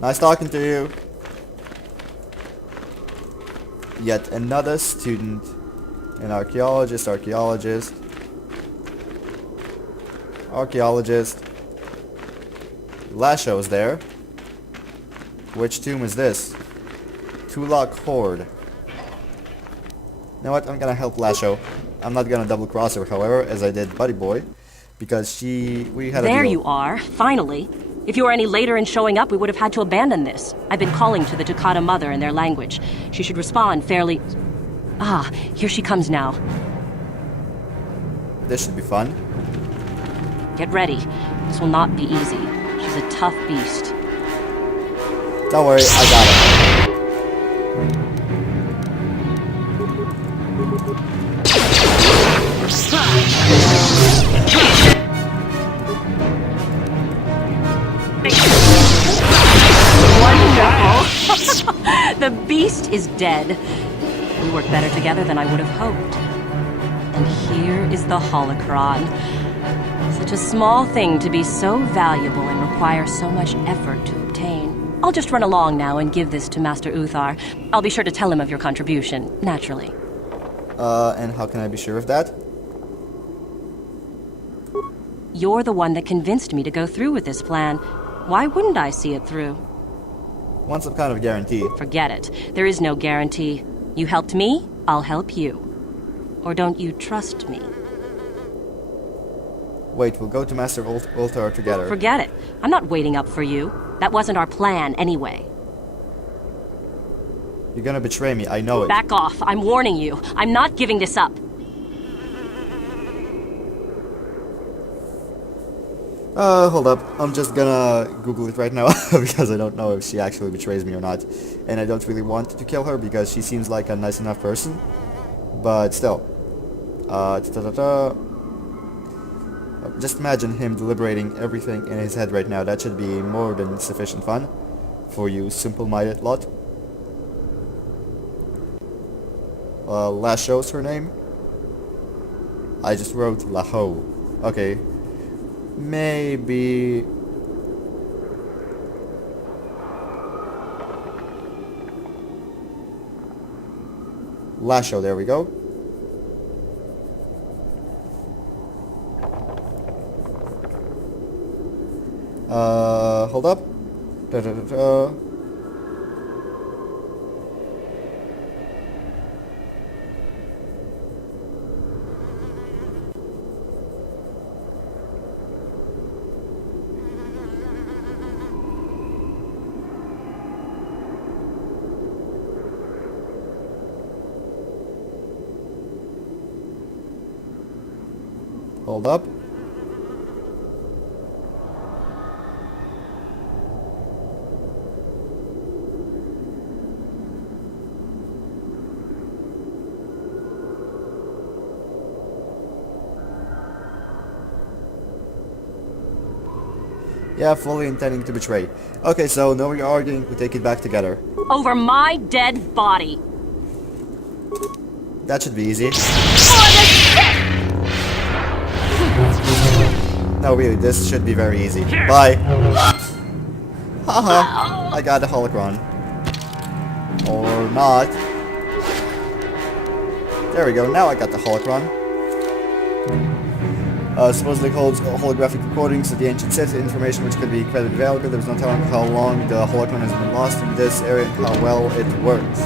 Nice talking to you. Yet another student. An archaeologist. Lasho's there. Which tomb is this? Tulak hord. You know what? I'm gonna help Lasho. I'm not gonna double cross her, however, as I did Buddy Boy, because we had a There deal. you are, finally. If you were any later in showing up, we would have had to abandon this. I've been calling to the Takata mother in their language. She should respond fairly... Ah, here she comes now. This should be fun. Get ready. This will not be easy. She's a tough beast. Don't worry, I got it. Wonderful! The beast is dead. We work better together than I would have hoped. And here is the holocron. Such a small thing to be so valuable and require so much effort to obtain. I'll just run along now and give this to Master Uthar. I'll be sure to tell him of your contribution, naturally. And how can I be sure of that? You're the one that convinced me to go through with this plan. Why wouldn't I see it through? Want some kind of guarantee. Forget it. There is no guarantee. You helped me, I'll help you. Or don't you trust me? Wait, we'll go to Master Ulthar together. Forget it. I'm not waiting up for you. That wasn't our plan anyway. You're gonna betray me, I know it. Back off. I'm warning you. I'm not giving this up. Hold up. I'm just gonna Google it right now because I don't know if she actually betrays me or not. And I don't really want to kill her because she seems like a nice enough person. But still. Just imagine him deliberating everything in his head right now. That should be more than sufficient fun for you simple-minded lot. Lasho's her name. I just wrote Laho. Okay. Maybe... Lasho, there we go. Hold up. Hold up. Yeah, fully intending to betray. Okay, so no more arguing, we take it back together. Over my dead body. That should be easy. No, really, this should be very easy. Bye. Haha, I got a holocron. Or not. There we go, now I got the holocron. Supposedly holds holographic recordings of the ancient Sith, information which could be incredibly valuable. There's no telling how long the holocron has been lost in this area and how well it works.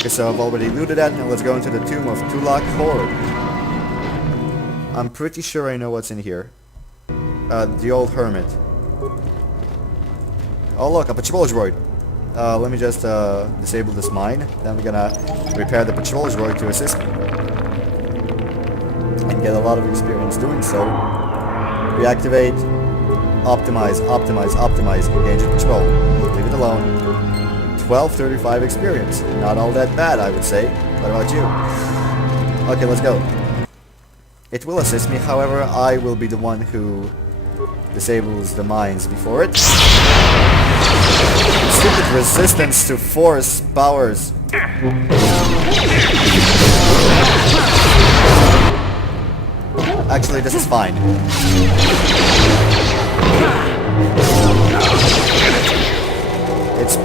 Okay, so I've already looted that, now let's go into the tomb of Tulak hord. I'm pretty sure I know what's in here. The old hermit. Oh look, a patrol droid. Let me just disable this mine. Then we're gonna repair the patrol droid to assist me. And get a lot of experience doing so. Reactivate. Optimize, optimize, optimize. Engage the patrol. Leave it alone. 1235 experience. Not all that bad, I would say. What about you? Okay, let's go. It will assist me, however, I will be the one who disables the mines before it. Stupid resistance to force powers. Actually, this is fine.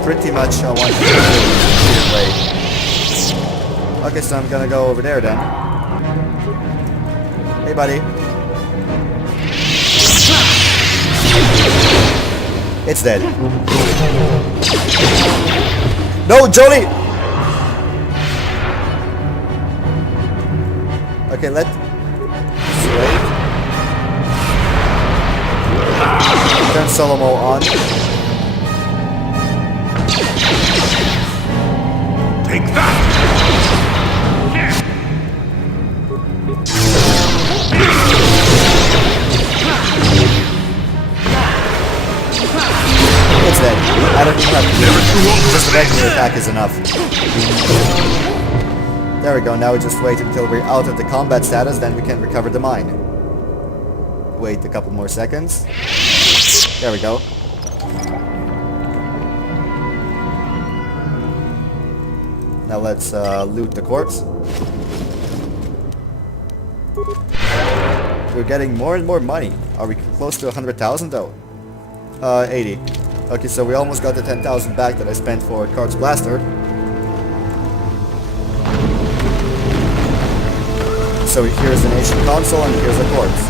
pretty much I want to do either way. Okay, so I'm gonna go over there then. Hey, buddy. It's dead. No, Johnny! Okay, let's wait. Turn Solomo on. Take that! It's dead. I don't even have to do it. Just the regular attack is enough. There we go. Now we just wait until we're out of the combat status, then we can recover the mine. Wait a couple more seconds. There we go. Now let's loot the corpse. We're getting more and more money. Are we close to 100,000 though? 80. Okay, so we almost got the 10,000 back that I spent for Card's Blaster. So here's an ancient console and here's a corpse.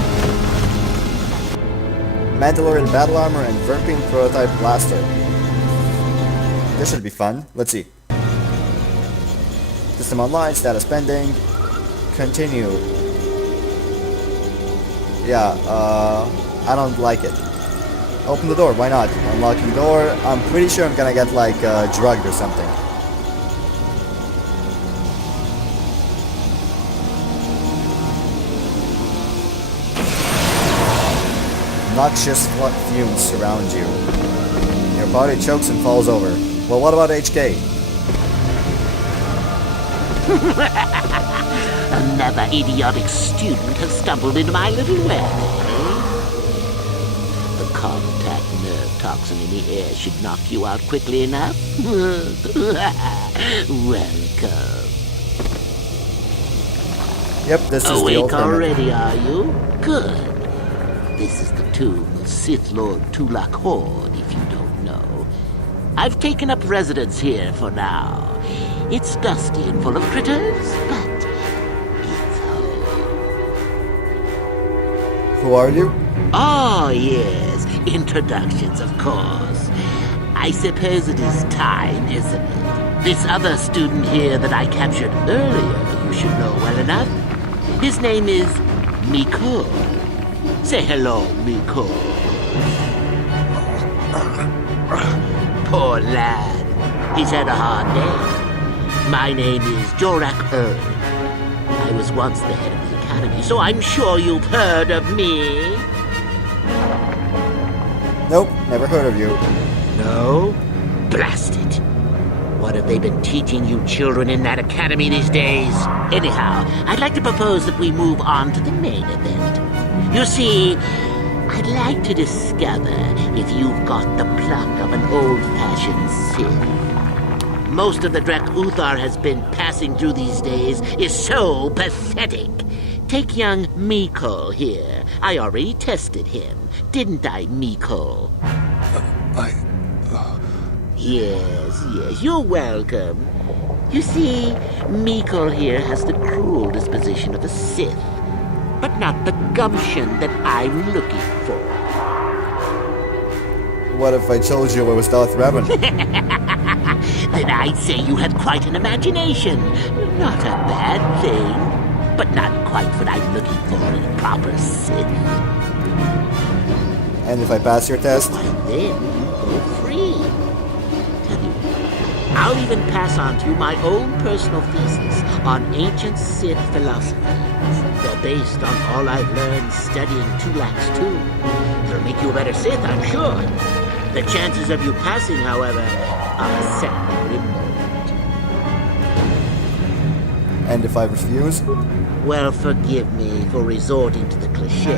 Mandalorian battle armor and Verpine prototype blaster. This should be fun. Let's see. System online, status pending. Continue. Yeah, I don't like it. Open the door, why not? Unlocking the door. I'm pretty sure I'm gonna get like drugged or something. Noxious fumes surround you. Your body chokes and falls over. Well, what about HK? Another idiotic student has stumbled into my little web. The contact nerve toxin in the air should knock you out quickly enough. Welcome. Yep, this is the Awake old already, are you? Good. This is the tomb of Sith Lord Tulak Hord, if you don't know. I've taken up residence here for now. It's dusty and full of critters, but it's home. Who are you? Oh, yes. Introductions, of course. I suppose it is time, isn't it? This other student here that I captured earlier, you should know well enough. His name is Miko. Say hello, Miko. Poor lad. He's had a hard day. My name is Jorak I was once the head of the academy, so I'm sure you've heard of me. Nope, never heard of you. No? Blast it. What have they been teaching you children in that academy these days? Anyhow, I'd like to propose that we move on to the main event. You see, I'd like to discover if you've got the pluck of an old-fashioned Sith. Most of the Drek Uthar has been passing through these days is so pathetic. Take young Miko here. I already tested him, didn't I, Miko? Yes, you're welcome. You see, Miko here has the cruel disposition of a Sith, but not the gumption that I'm looking for. What if I told you I was Darth Revan? Then I'd say you had quite an imagination. Not a bad thing, but not quite what I'm looking for in a proper Sith. And if I pass your test? Why then you go free. Tell you what, I'll even pass on to you my own personal thesis on ancient Sith philosophy. They're based on all I've learned studying Tulak's tomb. It'll make you a better Sith, I'm sure. The chances of you passing, however, are sadly remote. And if I refuse? Well, forgive me for resorting to the cliché,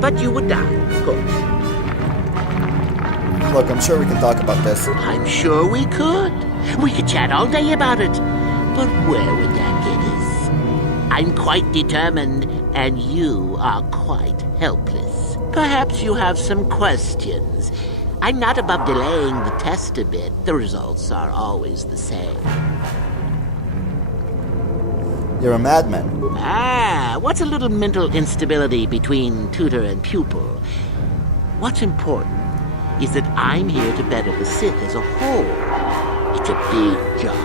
but you would die, of course. Look, I'm sure we can talk about this. I'm sure we could. We could chat all day about it. But where would that get us? I'm quite determined, and you are quite helpless. Perhaps you have some questions. I'm not above delaying the test a bit. The results are always the same. You're a madman. What's a little mental instability between tutor and pupil? What's important is that I'm here to better the Sith as a whole. It's a big job.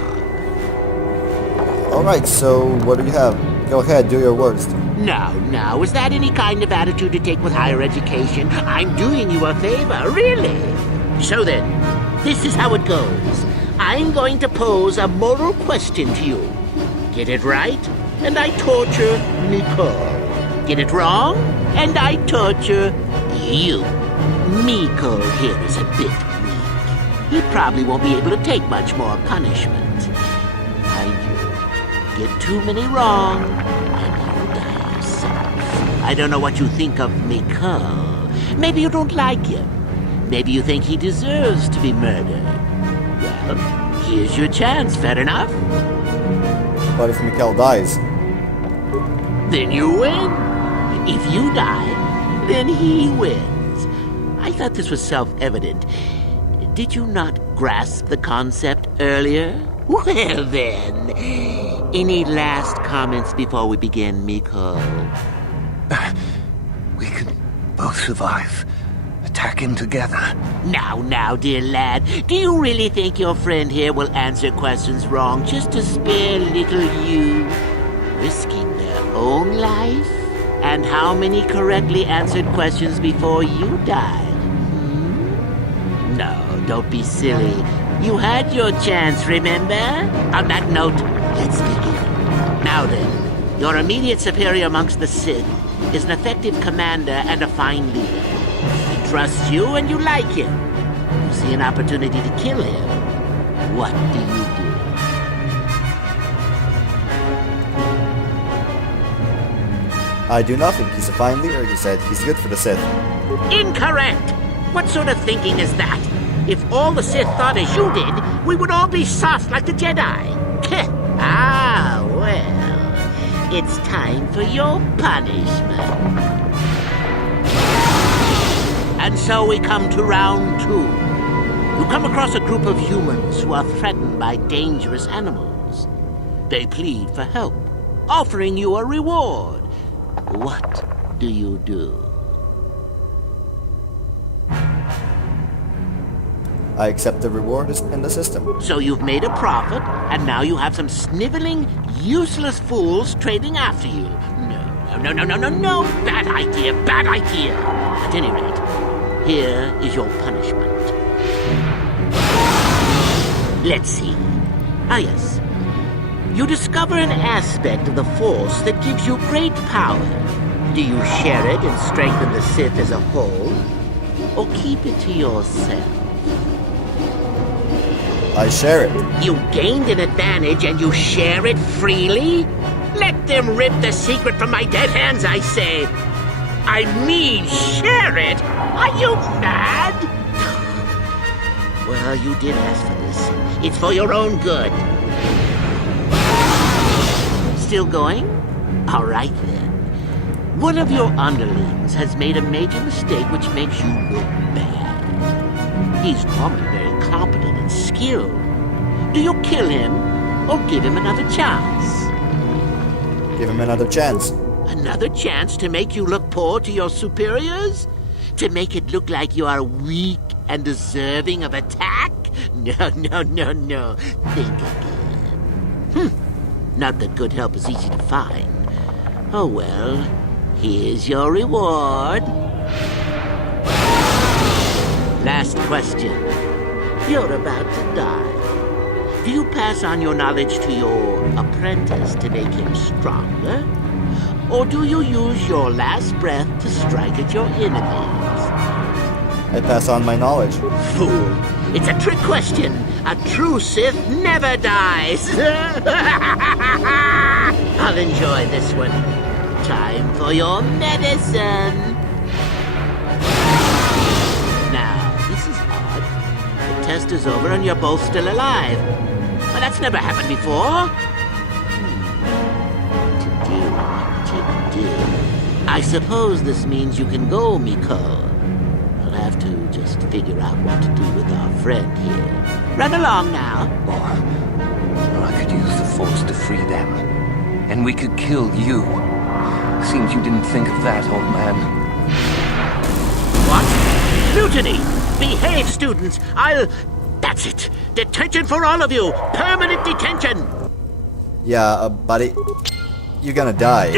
Alright, so what do you have? Go ahead, do your worst. Now, is that any kind of attitude to take with higher education? I'm doing you a favor, really. So then, this is how it goes. I'm going to pose a moral question to you. Get it right, and I torture Nicole. Get it wrong, and I torture you. Miko here is a bit weak. He probably won't be able to take much more punishment. Mind you, get too many wrong, and you'll die yourself. I don't know what you think of Miko. Maybe you don't like him. Maybe you think he deserves to be murdered. Well, here's your chance, fair enough? What if Mikkel dies? Then you win. If you die, then he wins. I thought this was self-evident. Did you not grasp the concept earlier? Well then, any last comments before we begin, Miko? We can both survive. Attacking together. Now, dear lad, do you really think your friend here will answer questions wrong just to spare little you? Risking their own life? And how many correctly answered questions before you died? No, don't be silly. You had your chance, remember? On that note, let's begin. Now then, your immediate superior amongst the Sith is an effective commander and a fine leader. He trusts you and you like him. You see an opportunity to kill him. What do you do? I do nothing. He's a fine leader, you said. He's good for the Sith. Incorrect! What sort of thinking is that? If all the Sith thought as you did, we would all be soft like the Jedi. Well, it's time for your punishment. And so we come to round 2. You come across a group of humans who are threatened by dangerous animals. They plead for help, offering you a reward. What do you do? I accept the reward in the system. So you've made a profit, and now you have some sniveling, useless fools trading after you. No. Bad idea. At any rate, here is your punishment. Let's see. Yes. You discover an aspect of the Force that gives you great power. Do you share it and strengthen the Sith as a whole? Or keep it to yourself? I share it. You gained an advantage and you share it freely? Let them rip the secret from my dead hands, I say. I mean, share it? Are you mad? Well, you did ask for this. It's for your own good. Still going? All right, then. One of your underlings has made a major mistake which makes you look bad. He's normally very competent and skilled. Do you kill him or give him another chance? Give him another chance. Another chance to make you look poor to your superiors? To make it look like you are weak and deserving of attack? No. Think again. Not that good help is easy to find. Oh well, here's your reward. Last question. You're about to die. Do you pass on your knowledge to your apprentice to make him stronger? Or do you use your last breath to strike at your enemies? I pass on my knowledge. Fool! It's a trick question. A true Sith never dies. I'll enjoy this one. Time for your medicine. Now, this is odd. The test is over and you're both still alive. Well, that's never happened before. To do. I suppose this means you can go, Miko. You'll have to we'll just figure out what to do with our friend here. Run along now. Or I could use the Force to free them. And we could kill you. Seems you didn't think of that, old man. What? Mutiny! Behave, students! That's it! Detention for all of you! Permanent detention! Yeah, buddy. You're gonna die.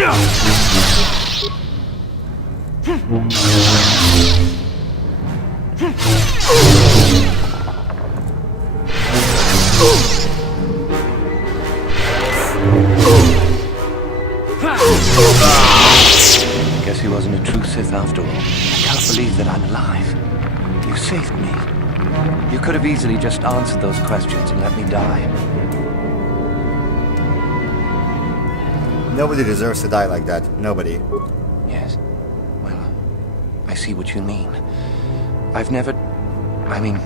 Guess he wasn't a true Sith after all. I can't believe that I'm alive. You saved me. You could have easily just answered those questions and let me die. Nobody deserves to die like that. Nobody. Yes. Well, I see what you mean. I've never been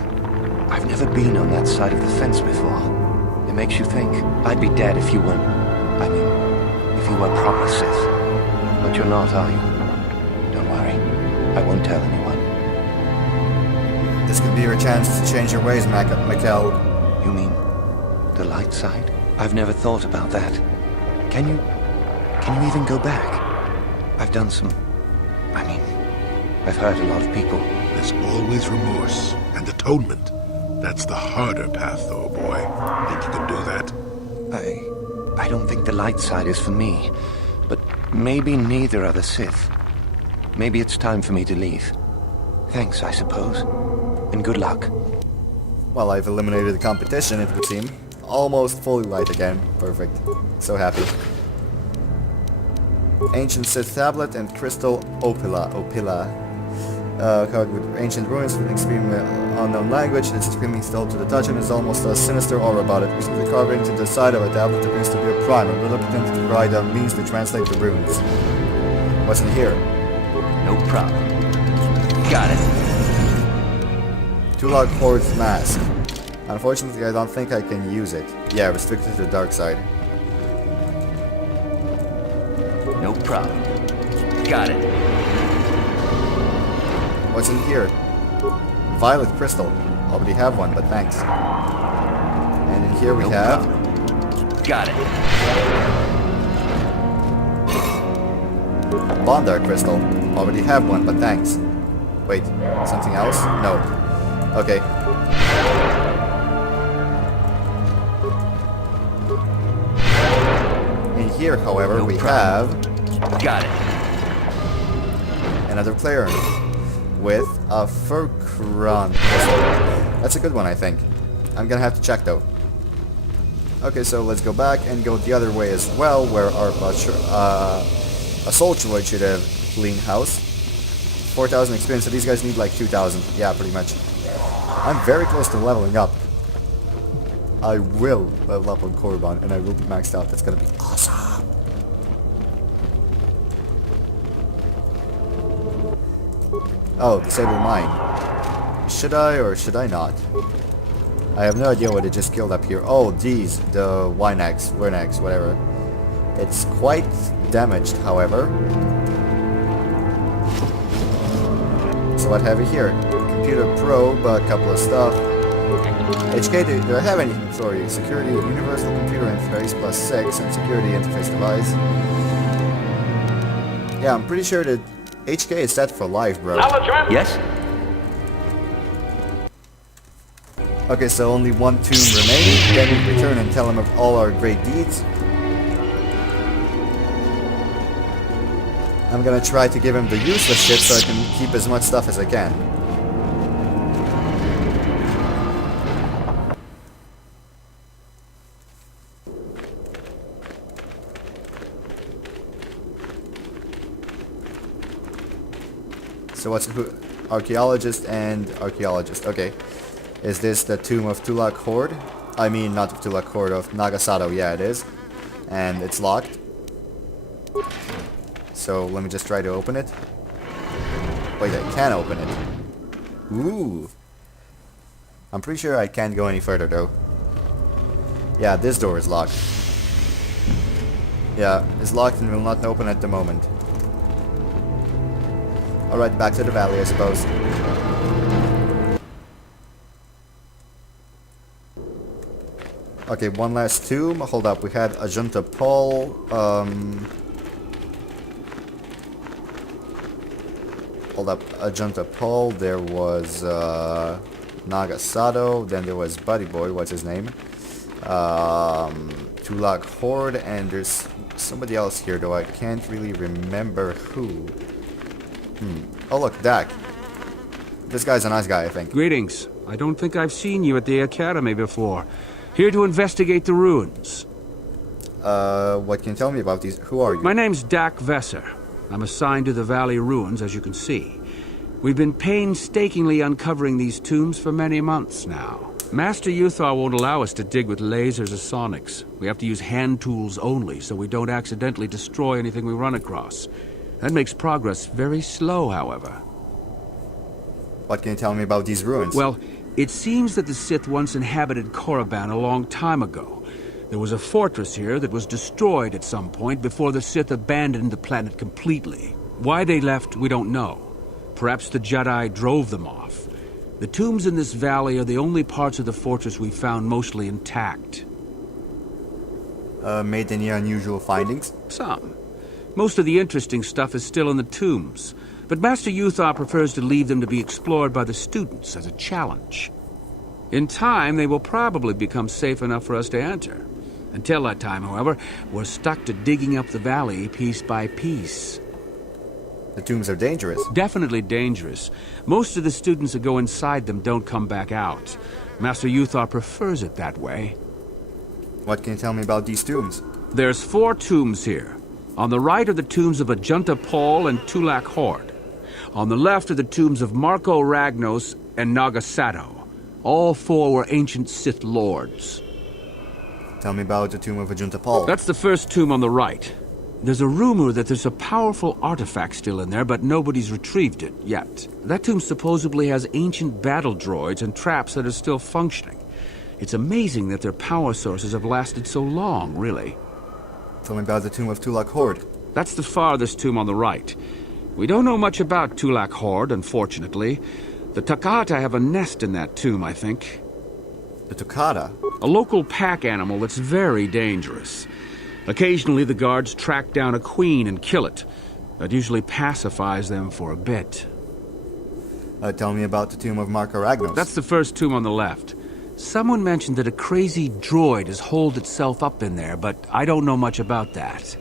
on that side of the fence before. It makes you think. I'd be dead if you weren't... if you weren't proper Sith. But you're not, are you? Don't worry. I won't tell anyone. This could be your chance to change your ways, Mikkel. You mean the light side? I've never thought about that. Can you even go back? I've done some... I've hurt a lot of people. There's always remorse and atonement. That's the harder path, though, boy. Think you can do that? I don't think the light side is for me. But maybe neither are the Sith. Maybe it's time for me to leave. Thanks, I suppose. And good luck. Well, I've eliminated the competition, it would seem. Almost fully light again. Perfect. So happy. Ancient Sith tablet and crystal opila. Covered with ancient ruins, speaking unknown language. It's screaming still to the touch and there's almost a sinister aura about it. Recently carved into the side of a tablet appears to be a primer. Little pretend to provide a means to translate the runes. What's in here? No problem. Got it. Tulak Hord's mask. Unfortunately, I don't think I can use it. Yeah, restricted to the dark side. No problem. Got it. What's in here? Violet crystal. Already have one, but thanks. And in here we have... Got it. Bondar crystal. Already have one, but thanks. Wait, something else? No. Okay. In here, however, we have... Got it. Another player with a Furkron crystal. That's a good one, I think. I'm gonna have to check, though. Okay, so let's go back and go the other way as well, where our assault droid should have clean house. 4,000 experience, so these guys need like 2,000. Yeah, pretty much. I'm very close to leveling up. I will level up on Korriban, and I will be maxed out. That's gonna be awesome. Oh, disable mine. Should I or should I not? I have no idea what it just killed up here. Oh, these, the Wynax, whatever. It's quite damaged, however. So what have we here? Computer probe, a couple of stuff. HK, do I have anything for you? Security, universal computer interface +6, and security interface device. Yeah, I'm pretty sure that HK is set for life, bro. Yes? Okay, so only one tomb remaining. Then we return and tell him of all our great deeds. I'm gonna try to give him the useless shit so I can keep as much stuff as I can. So what's archaeologist and archaeologist? Okay, is this the tomb of Tulak Hord? I mean, not of Tulak Hord, of Nagasato. Yeah, it is, and it's locked. So let me just try to open it. Wait, I can open it. Ooh, I'm pretty sure I can't go any further though. Yeah, this door is locked. Yeah, it's locked and will not open at the moment. Alright, back to the valley, I suppose. Okay, one last tomb. Hold up, we had Ajunta Paul. Hold up, Ajunta Paul. There was Nagasato. Then there was Buddy Boy. What's his name? Tulak Horde, and there's somebody else here, though I can't really remember who. Oh look, Dak. This guy's a nice guy, I think. Greetings. I don't think I've seen you at the Academy before. Here to investigate the ruins. What can you tell me about these? Who are you? My name's Dak Vesser. I'm assigned to the Valley ruins, as you can see. We've been painstakingly uncovering these tombs for many months now. Master Uthar won't allow us to dig with lasers or sonics. We have to use hand tools only, so we don't accidentally destroy anything we run across. That makes progress very slow, however. What can you tell me about these ruins? Well, it seems that the Sith once inhabited Korriban a long time ago. There was a fortress here that was destroyed at some point before the Sith abandoned the planet completely. Why they left, we don't know. Perhaps the Jedi drove them off. The tombs in this valley are the only parts of the fortress we found mostly intact. Made any unusual findings? Some. Most of the interesting stuff is still in the tombs, but Master Uthar prefers to leave them to be explored by the students as a challenge. In time, they will probably become safe enough for us to enter. Until that time, however, we're stuck to digging up the valley piece by piece. The tombs are dangerous. Definitely dangerous. Most of the students who go inside them don't come back out. Master Uthar prefers it that way. What can you tell me about these tombs? There's 4 tombs here. On the right are the tombs of Ajunta Paul and Tulak Horde. On the left are the tombs of Marco Ragnos and Nagasato. All 4 were ancient Sith lords. Tell me about the tomb of Ajunta Paul. That's the first tomb on the right. There's a rumor that there's a powerful artifact still in there, but nobody's retrieved it yet. That tomb supposedly has ancient battle droids and traps that are still functioning. It's amazing that their power sources have lasted so long, really. Tell me about the tomb of Tulak Horde. That's the farthest tomb on the right. We don't know much about Tulak Horde, unfortunately. The Takata have a nest in that tomb, I think. The Toccata? A local pack animal that's very dangerous. Occasionally the guards track down a queen and kill it. That usually pacifies them for a bit. Tell me about the tomb of Marco Ragnos. That's the first tomb on the left. Someone mentioned that a crazy droid has holed itself up in there, but I don't know much about that.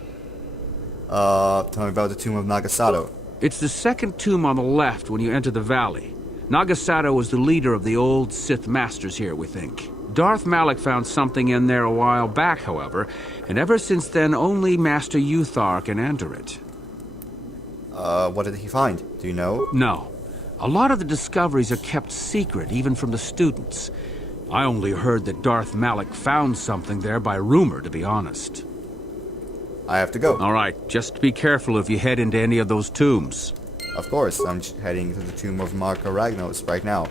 Tell me about the tomb of Nagasato. It's the second tomb on the left when you enter the valley. Nagasato was the leader of the old Sith Masters here, we think. Darth Malak found something in there a while back, however, and ever since then only Master Uthar can enter it. What did he find? Do you know? No. A lot of the discoveries are kept secret, even from the students. I only heard that Darth Malak found something there by rumor, to be honest. I have to go. All right, just be careful if you head into any of those tombs. Of course, I'm heading to the tomb of Marco Ragnos right now.